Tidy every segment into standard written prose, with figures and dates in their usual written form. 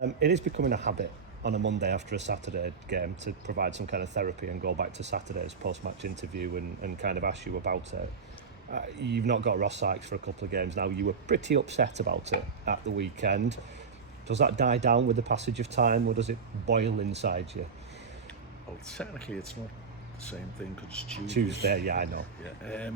It is becoming a habit on a Monday after a Saturday game to provide some kind of therapy and go back to Saturday's post-match interview and kind of ask you about it. You've not got Ross Sykes for a couple of games now. You were pretty upset about it at the weekend. Does that die down with the passage of time, or does it boil inside you? Well, technically it's not the same thing because it's Tuesday. Tuesday, yeah, I know. Yeah.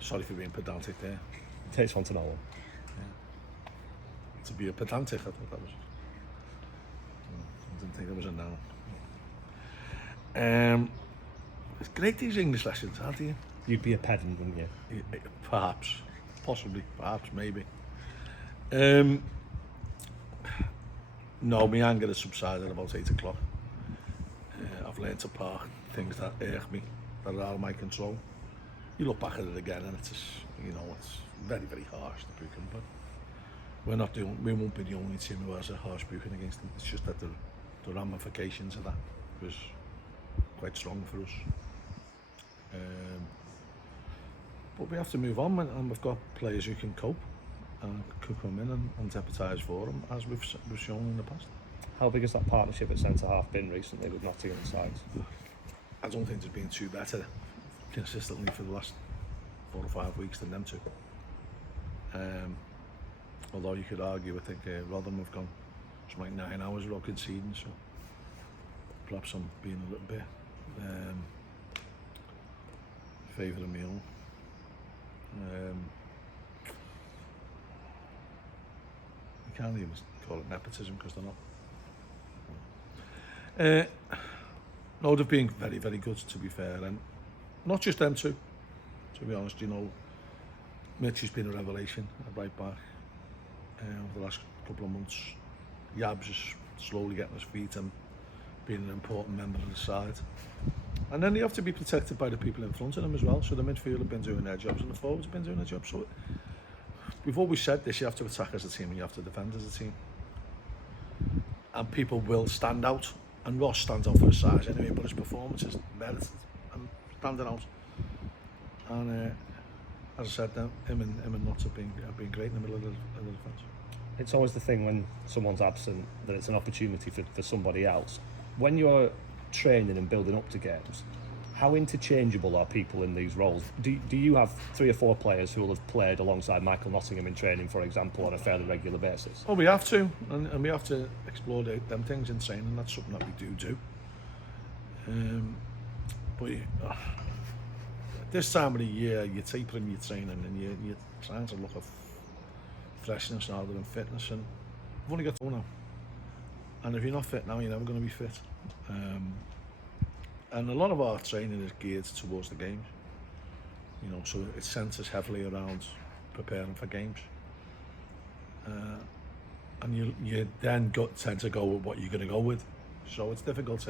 Sorry for being pedantic there. Takes one to know one. To be a pedantic, I thought that was. I didn't think that was a noun. It's great these English lessons, aren't you? You'd be a pedant, wouldn't you? Perhaps, possibly, perhaps, maybe. No, my anger has subsided about 8 o'clock. I've learned to park things that irk me, that are out of my control. You look back at it again and it's very, very harsh, the booking, but we won't be the only team who has a harsh booking against them. It's just that the ramifications of that was quite strong for us. But we have to move on, and we've got players who can cope and could come in and deputise for them, as we've shown in the past. How big has that partnership at centre-half been recently with Nottingham sides? I don't think there's been two better consistently for the last 4 or 5 weeks than them two. Although you could argue, I think Rotherham have gone something like 9 hours without conceding, so perhaps I'm being a little bit favouring my own. You can't even call it nepotism because they're not. No, they've been very, very good, to be fair, and not just them two, to be honest. Mitch has been a revelation at right back over the last couple of months. Yabs is slowly getting his feet and being an important member of the side. And then they have to be protected by the people in front of them as well. So the midfield have been doing their jobs and the forwards have been doing their jobs. So we've always said this: you have to attack as a team and you have to defend as a team. And people will stand out. And Ross stands out for his size anyway, but his performance is merited and standing out. And as I said, him and Notts have been great in the middle of the defence. It's always the thing when someone's absent that it's an opportunity for somebody else. When you're training and building up to games, how interchangeable are people in these roles? Do you have 3 or 4 players who will have played alongside Michael Nottingham in training, for example, on a fairly regular basis? Well, we have to, and we have to explore them things in training. That's something that we do. But this time of the year, you're tapering your training and you're trying to look at freshness rather than fitness. And we've only got 2 now. And if you're not fit now, you're never going to be fit. And a lot of our training is geared towards the games. So it centres heavily around preparing for games. And you then tend to go with what you're going to go with. So it's difficult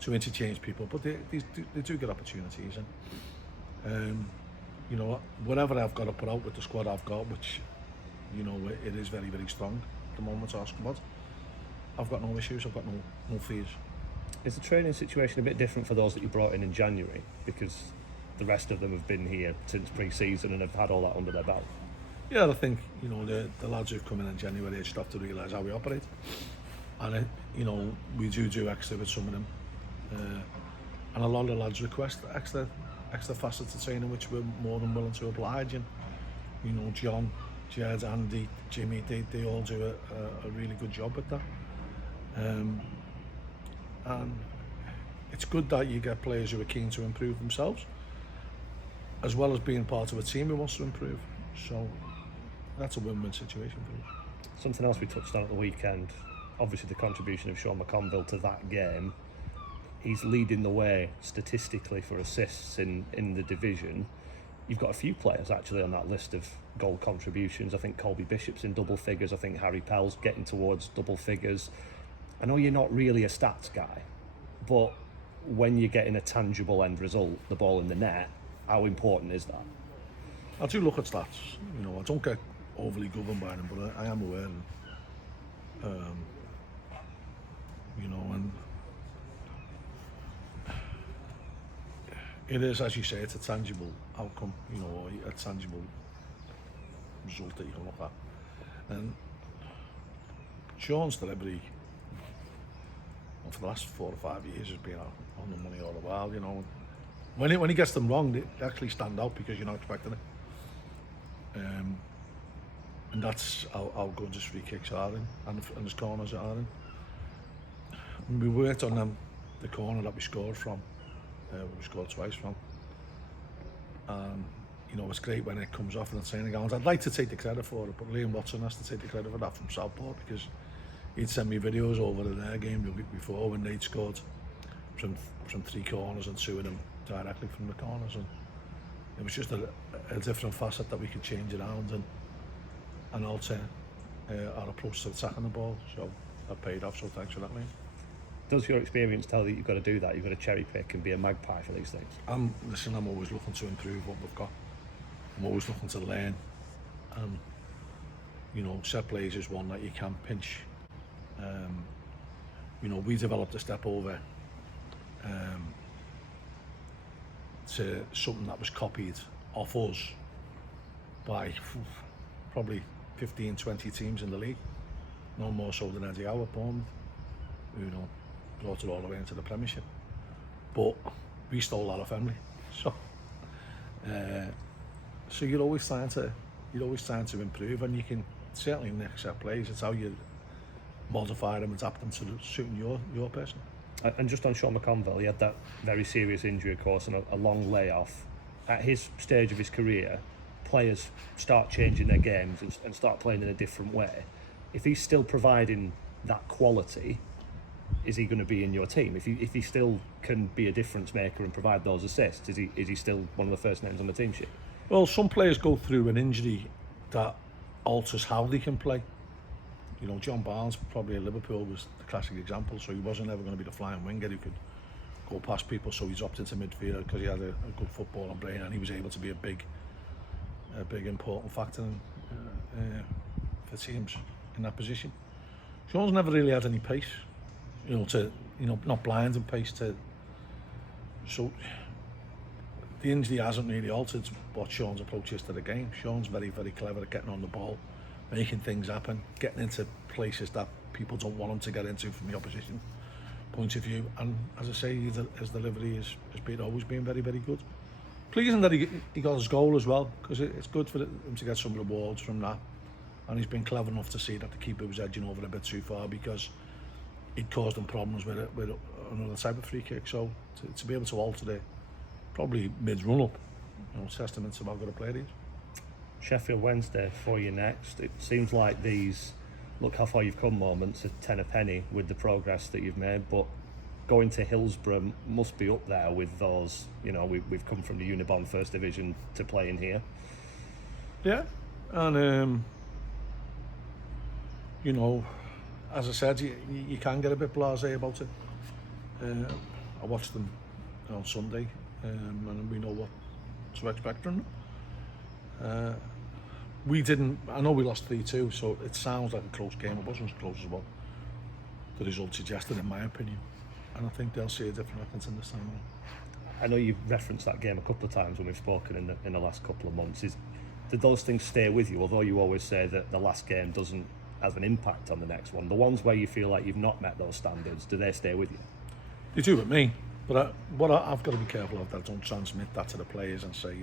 to interchange people, but they do get opportunities. And whatever I've got to put out with the squad I've got, which it is very, very strong at the moment, our squad, I've got no issues, I've got no fears. Is the training situation a bit different for those that you brought in January, because the rest of them have been here since pre-season and have had all that under their belt? Yeah, I think the lads who've come in January just have to realise how we operate, and we do extra with some of them, and a lot of lads request extra facets of training, which we're more than willing to oblige. And John, Jed, Andy, Jimmy, they all do a really good job with that. And it's good that you get players who are keen to improve themselves, as well as being part of a team who wants to improve. So that's a win-win situation for us. Something else we touched on at the weekend, obviously the contribution of Sean McConville to that game. He's leading the way statistically for assists in the division. You've got a few players actually on that list of goal contributions. I think Colby Bishop's in double figures. I think Harry Pell's getting towards double figures. I know you're not really a stats guy, but when you're getting a tangible end result, the ball in the net, how important is that? I do look at stats. I don't get overly governed by them, but I am aware. And it is, as you say, it's a tangible outcome, a tangible result that you can look at. And Sean's delivery for the last 4 or 5 years has been on the money all the while, you know. When he gets them wrong, they actually stand out because you're not expecting it. And that's how good his free kicks are in, and his corners are in. And we worked on them, the corner that we scored from, we scored twice from. And you know, it's great when it comes off and it's saying, I'd like to take the credit for it, but Liam Watson has to take the credit for that from Southport, because he'd send me videos over to their game the week before when they'd scored from 3 corners and 2 of them directly from the corners, and it was just a different facet that we could change around and alter our approach to attacking the ball. So that paid off, so thanks for that, mate. Does your experience tell you that you've got to do that? You've got to cherry pick and be a magpie for these things? I'm always looking to improve what we've got. I'm always looking to learn, and you know, set plays is one that you can pinch. You know, we developed a step over to something that was copied off us by probably 15, 20 teams in the league, no more so than Eddie Howe at Bournemouth, who, you know, brought it all the way into the Premiership. But we stole that off Emily, so you're always trying to improve, and you can certainly next set plays. It's how you modify them, adapt them to suiting your person. And just on Sean McConville, he had that very serious injury, of course, and a long layoff. At his stage of his career, players start changing their games and start playing in a different way. If he's still providing that quality, is he going to be in your team? If he still can be a difference maker and provide those assists, is he still one of the first names on the team sheet? Well, some players go through an injury that alters how they can play. You know, John Barnes, probably at Liverpool, was the classic example. So he wasn't ever going to be the flying winger who could go past people. So he dropped into midfield because he had a good footballing brain, and he was able to be a big important factor for teams in that position. Sean's never really had any pace, not blinding pace to. So the injury hasn't really altered what Sean's approach is to the game. Sean's very, very clever at getting on the ball, making things happen, getting into places that people don't want him to get into from the opposition point of view. And as I say, his delivery has always been very, very good. Pleasing that he got his goal as well, because it's good for him to get some rewards from that. And he's been clever enough to see that the keeper was edging over a bit too far, because it caused him problems with another type of free kick. So to be able to alter it, probably mid-run up, testament to how good a player he is. Sheffield Wednesday for you next. It seems like these look how far you've come moments are 10 a penny with the progress that you've made, but going to Hillsborough must be up there with those. We've come from the Unibond First Division to playing here. Yeah, and as I said, you can get a bit blasé about it. I watched them on Sunday, and we know what to expect from them. I know we lost 3-2, so it sounds like a close game. It wasn't as close as what the result suggested, in my opinion. And I think they'll see a different Accrington this time. I know you've referenced that game a couple of times when we've spoken in the last couple of months. Did those things stay with you? Although you always say that the last game doesn't have an impact on the next one. The ones where you feel like you've not met those standards, do they stay with you? They do with me. But I've got to be careful of that. Don't transmit that to the players and say,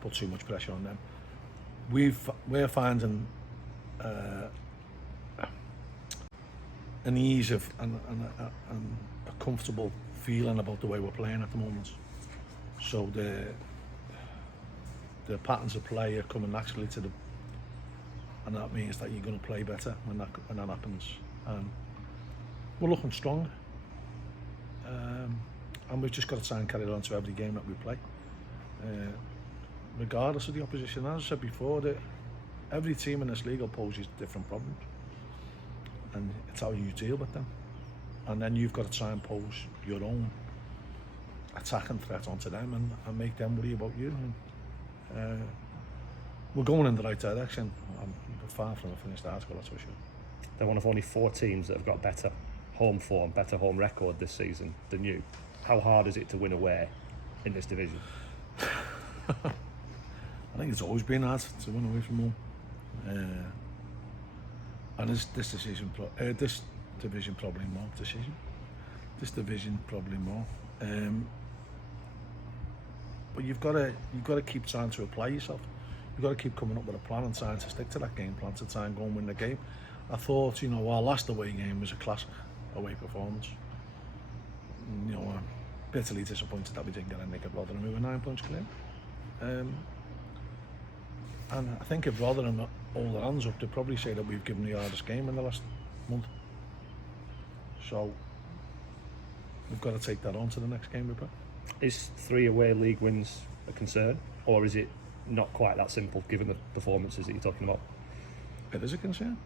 put too much pressure on them. We're finding an ease of and a comfortable feeling about the way we're playing at the moment. So the patterns of play are coming naturally to them, and that means that you're going to play better when that happens. We're looking strong, and we've just got to try and carry it on to every game that we play. Regardless of the opposition. As I said before, that every team in this league will pose you different problems, and it's how you deal with them, and then you've got to try and pose your own attacking threat onto them and make them worry about you. And, we're going in the right direction. I'm far from a finished article, that's for sure. They're one of only 4 teams that have got better home form, better home record this season than you. How hard is it to win away in this division? I think it's always been hard to win away from home. And this division probably more. This division probably more. But you've got to keep trying to apply yourself. You've got to keep coming up with a plan and trying to stick to that game plan to try and go and win the game. I thought, our last away game was a classic away performance. Bitterly disappointed that we didn't get a nick at Rotherham. We were 9 points clear. And I think if Rotherham hold their hands up, they'd probably say that we've given the hardest game in the last month. So we've got to take that on to the next game we play. Is 3 away league wins a concern, or is it not quite that simple given the performances that you're talking about? It is a concern.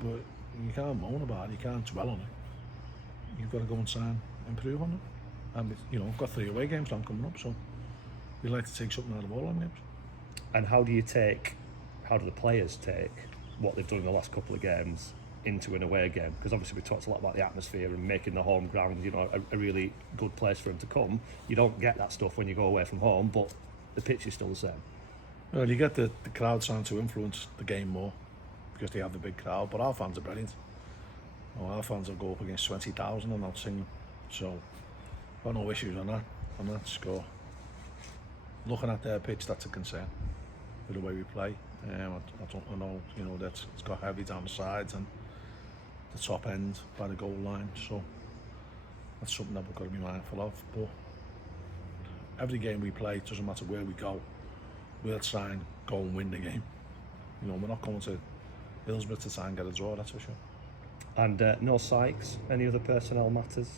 But you can't moan about it, you can't dwell on it. You've got to go and try and improve on it. And we've got 3 away games now coming up, so we'd like to take something out of all them games. And how do the players take what they've done in the last couple of games into an away game? Because obviously we talked a lot about the atmosphere and making the home ground, a really good place for them to come. You don't get that stuff when you go away from home, but the pitch is still the same. Well, you get the crowd trying to influence the game more because they have the big crowd, but our fans are brilliant. Our fans will go up against 20,000 and not sing. So I've no issues on that score. Looking at their pitch, that's a concern with the way we play. I don't know, that it's got heavy down the sides and the top end by the goal line, so that's something that we've got to be mindful of. But every game we play, it doesn't matter where we go, we'll try and go and win the game. We're not going to Hillsborough to try and get a draw, that's for sure. And no Sykes, any other personnel matters?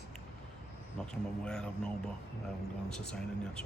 Not I'm aware of, no, but I haven't gone to signing yet, so